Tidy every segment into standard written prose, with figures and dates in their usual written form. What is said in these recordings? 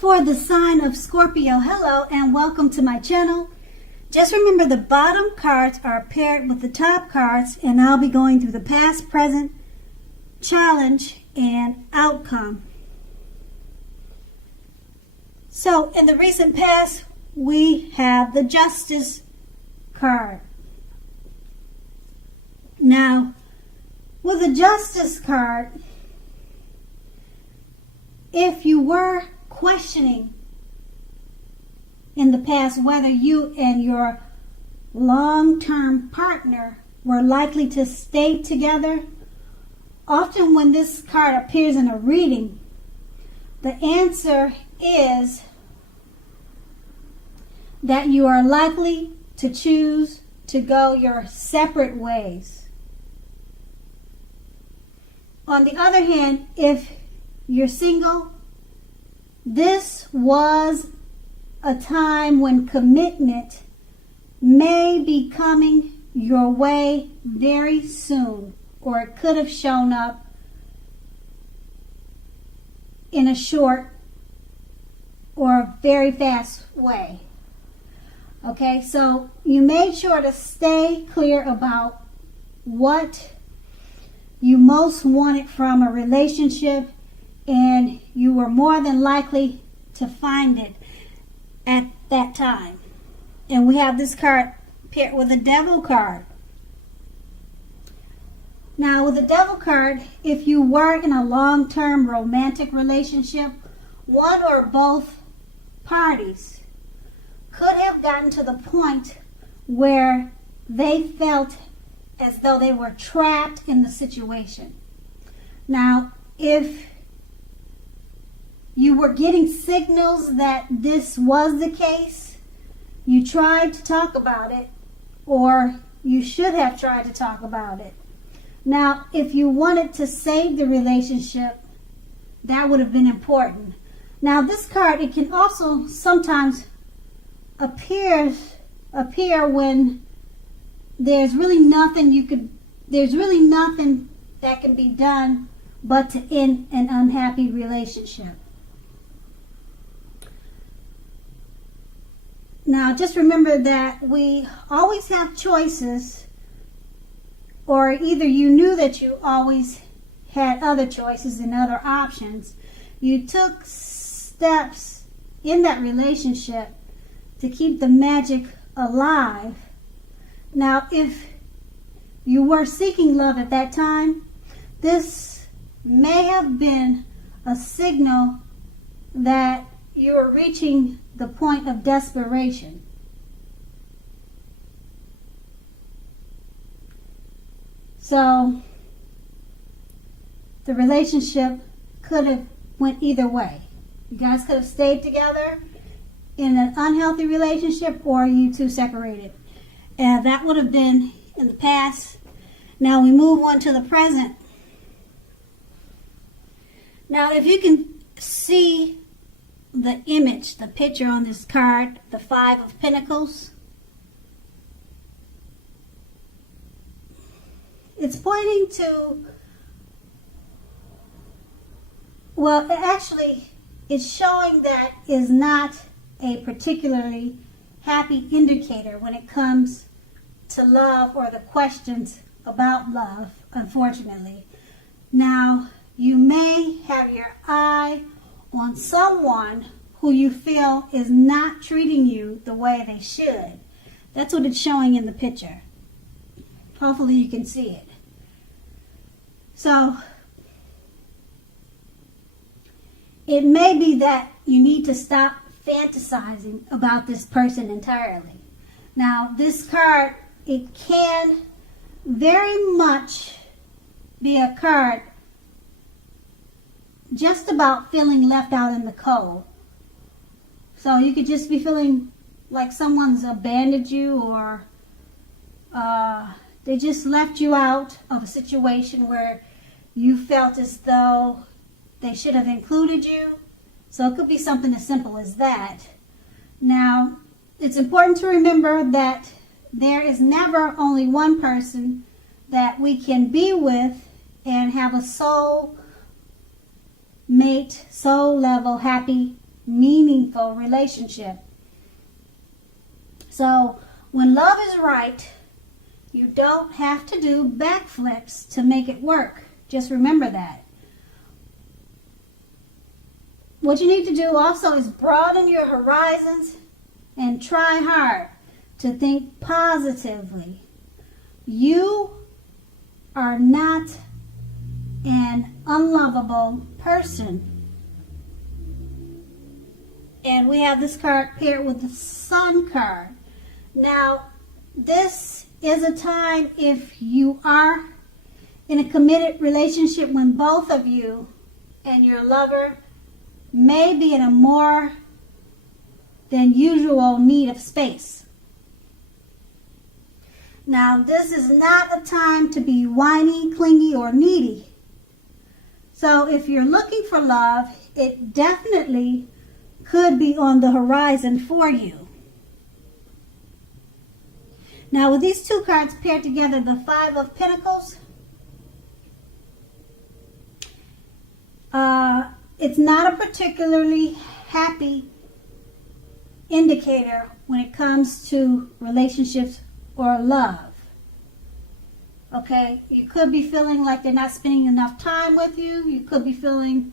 For the sign of Scorpio, hello and welcome to my channel. Just remember the bottom cards are paired with the top cards, and I'll be going through the past, present, challenge, and outcome. So in the recent past, we have the Justice card. Now, with the Justice card, if you were questioning in the past whether you and your long-term partner were likely to stay together, often when this card appears in a reading, the answer is that you are likely to choose to go your separate ways. On the other hand, if you're single, this was a time when commitment may be coming your way very soon, or it could have shown up in a short or very fast way. Okay, so you made sure to stay clear about what you most wanted from a relationship, and you were more than likely to find it at that time. And we have this card paired with the Devil card. Now with the Devil card, if you were in a long-term romantic relationship, one or both parties could have gotten to the point where they felt as though they were trapped in the situation. Now, if you were getting signals that this was the case, you tried to talk about it, or you should have tried to talk about it. Now, if you wanted to save the relationship, that would have been important. Now, this card, it can also sometimes appear when there's really nothing that can be done but to end an unhappy relationship. Now, just remember that we always have choices, or either you knew that you always had other choices and other options. You took steps in that relationship to keep the magic alive. Now, if you were seeking love at that time, this may have been a signal that you are reaching the point of desperation. So the relationship could have went either way. You guys could have stayed together in an unhealthy relationship, or you two separated. And that would have been in the past. Now we move on to the present. Now, if you can see the image, the picture on this card, the Five of Pentacles, it's pointing to, well, actually, it's showing that is not a particularly happy indicator when it comes to love or the questions about love, unfortunately. Now, you may have your eye on someone who you feel is not treating you the way they should. That's what it's showing in the picture. Hopefully you can see it. So, it may be that you need to stop fantasizing about this person entirely. Now, this card, it can very much be a card just about feeling left out in the cold. So you could just be feeling like someone's abandoned you, or they just left you out of a situation where you felt as though they should have included you. So it could be something as simple as that. Now, it's important to remember that there is never only one person that we can be with and have a soul mate, soul level, happy meaningful relationship. So when love is right, you don't have to do backflips to make it work. Just remember that. What you need to do also is broaden your horizons and try hard to think positively. You are not an unlovable person. And we have this card paired with the Sun card. Now, this is a time if you are in a committed relationship when both of you and your lover may be in a more than usual need of space. Now, this is not a time to be whiny, clingy, or needy. So if you're looking for love, it definitely could be on the horizon for you. Now, with these two cards paired together, the Five of Pentacles, it's not a particularly happy indicator when it comes to relationships or love. Okay, you could be feeling like they're not spending enough time with you. You could be feeling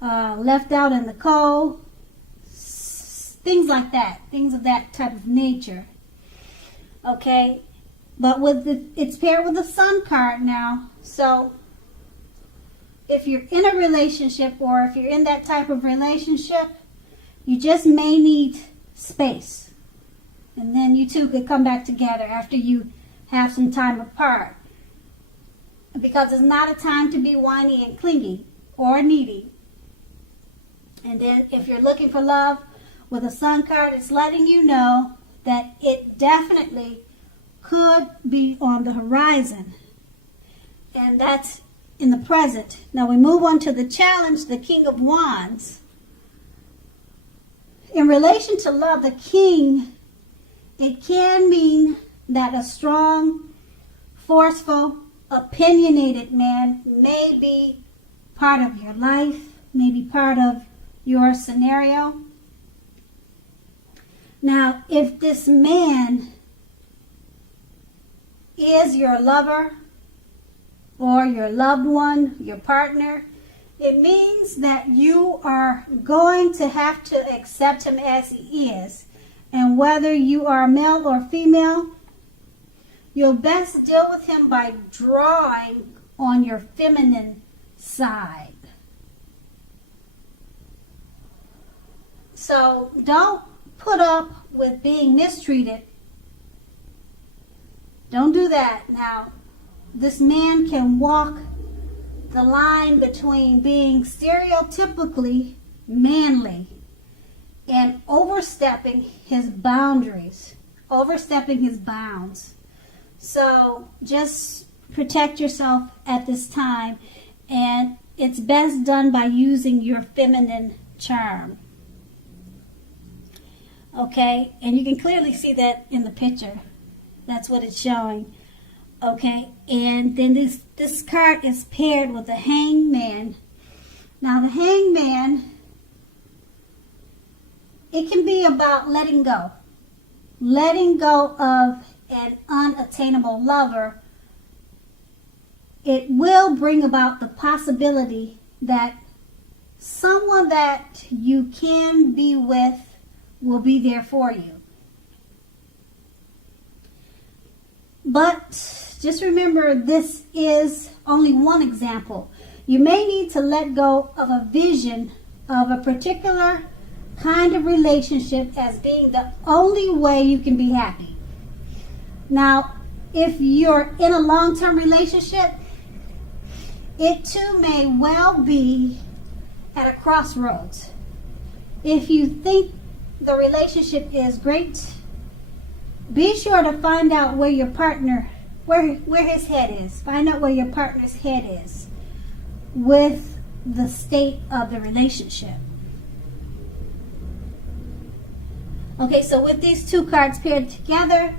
left out in the cold. Things like that. Things of that type of nature. Okay, but it's paired with the Sun card now. So if you're in a relationship or if you're in that type of relationship, you just may need space. And then you two could come back together after you have some time apart. Because it's not a time to be whiny and clingy or needy. And then if you're looking for love with a Sun card, it's letting you know that it definitely could be on the horizon. And that's in the present. Now we move on to the challenge, the King of Wands. In relation to love, the King, it can mean that a strong, forceful, opinionated man may be part of your life, may be part of your scenario. Now, if this man is your lover or your loved one, your partner, it means that you are going to have to accept him as he is. And whether you are male or female, you'll best deal with him by drawing on your feminine side. So don't put up with being mistreated. Don't do that. Now, this man can walk the line between being stereotypically manly and overstepping his boundaries, overstepping his bounds. So just protect yourself at this time, and it's best done by using your feminine charm. Okay, and you can clearly see that in the picture. That's what it's showing. Okay, and then this card is paired with the Hangman. Now the Hangman, it can be about letting go. Letting go of an unattainable lover. It will bring about the possibility that someone that you can be with will be there for you. But just remember, this is only one example. You may need to let go of a vision of a particular kind of relationship as being the only way you can be happy. Now, if you're in a long-term relationship, it too may well be at a crossroads. If you think the relationship is great, be sure to find out where your partner, where his head is. Find out where your partner's head is with the state of the relationship. Okay, so with these two cards paired together,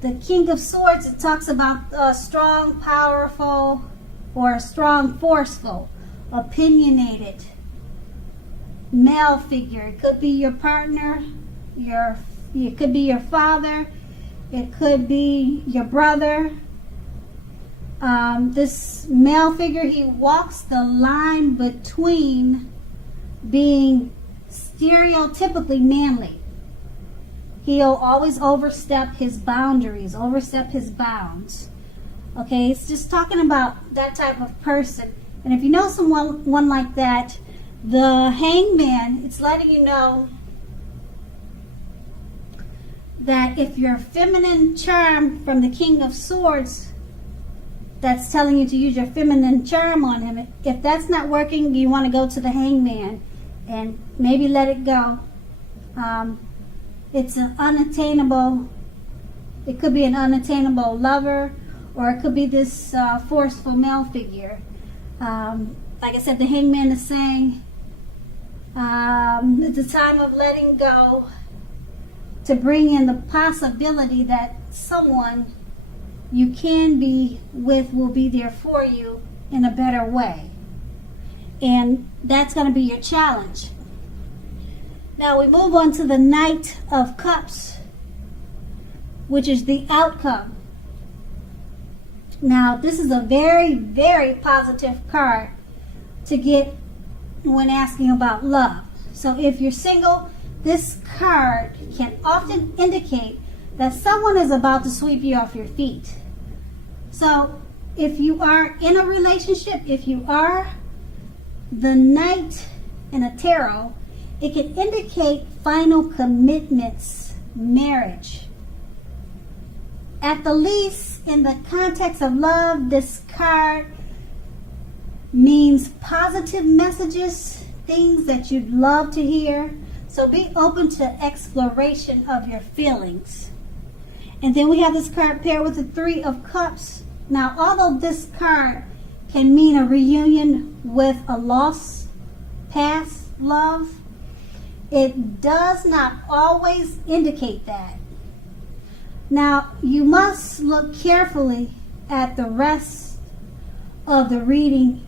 the King of Swords, it talks about a strong, powerful, or a strong, forceful, opinionated, male figure. It could be your partner, it could be your father, it could be your brother. This male figure, he walks the line between being stereotypically manly. He'll always overstep his boundaries, overstep his bounds. Okay, it's just talking about that type of person. And if you know someone like that, the Hangman, it's letting you know that if your feminine charm from the King of Swords, that's telling you to use your feminine charm on him, if that's not working, you want to go to the Hangman and maybe let it go. It's an unattainable, it could be an unattainable lover, or it could be this forceful male figure. Like I said, the Hangman is saying it's a time of letting go to bring in the possibility that someone you can be with will be there for you in a better way. And that's going to be your challenge. Now we move on to the Knight of Cups, which is the outcome. Now this is a very, very positive card to get when asking about love. So if you're single, this card can often indicate that someone is about to sweep you off your feet. So if you are in a relationship, if you are the Knight in a tarot, it can indicate final commitments, marriage. At the least, in the context of love, this card means positive messages, things that you'd love to hear. So be open to exploration of your feelings. And then we have this card paired with the Three of Cups. Now, although this card can mean a reunion with a lost past love, it does not always indicate that. Now, you must look carefully at the rest of the reading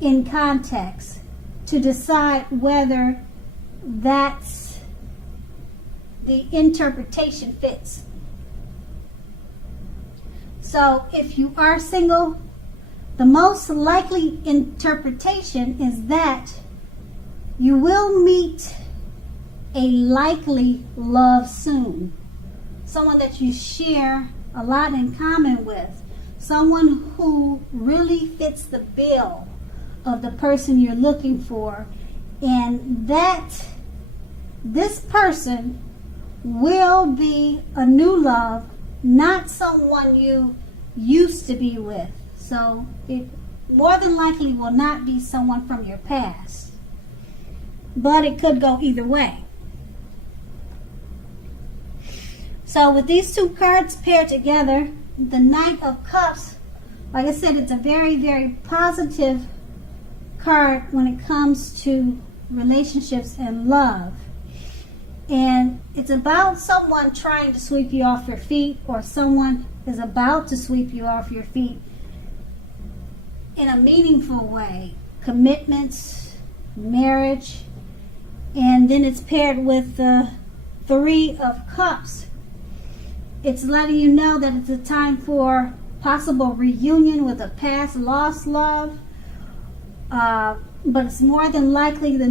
in context to decide whether that's the interpretation fits. So if you are single, the most likely interpretation is that you will meet a likely love soon. Someone that you share a lot in common with. Someone who really fits the bill of the person you're looking for. And that this person will be a new love, not someone you used to be with. So it more than likely will not be someone from your past. But it could go either way. So with these two cards paired together, the Knight of Cups, like I said, it's a very, very positive card when it comes to relationships and love. And it's about someone trying to sweep you off your feet, or someone is about to sweep you off your feet in a meaningful way. Commitments, marriage, and then it's paired with the Three of Cups. It's letting you know that it's a time for possible reunion with a past lost love. But it's more than likely the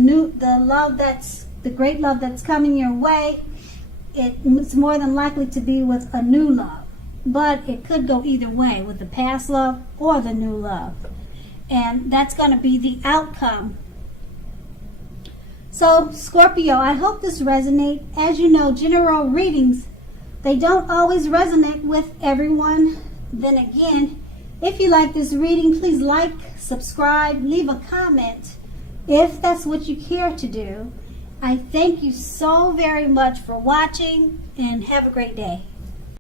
great love that's coming your way. It's more than likely to be with a new love. But it could go either way, with the past love or the new love. And that's going to be the outcome. So, Scorpio, I hope this resonates. As you know, general readings, they don't always resonate with everyone. Then again, if you like this reading, please like, subscribe, leave a comment if that's what you care to do. I thank you so very much for watching, and have a great day.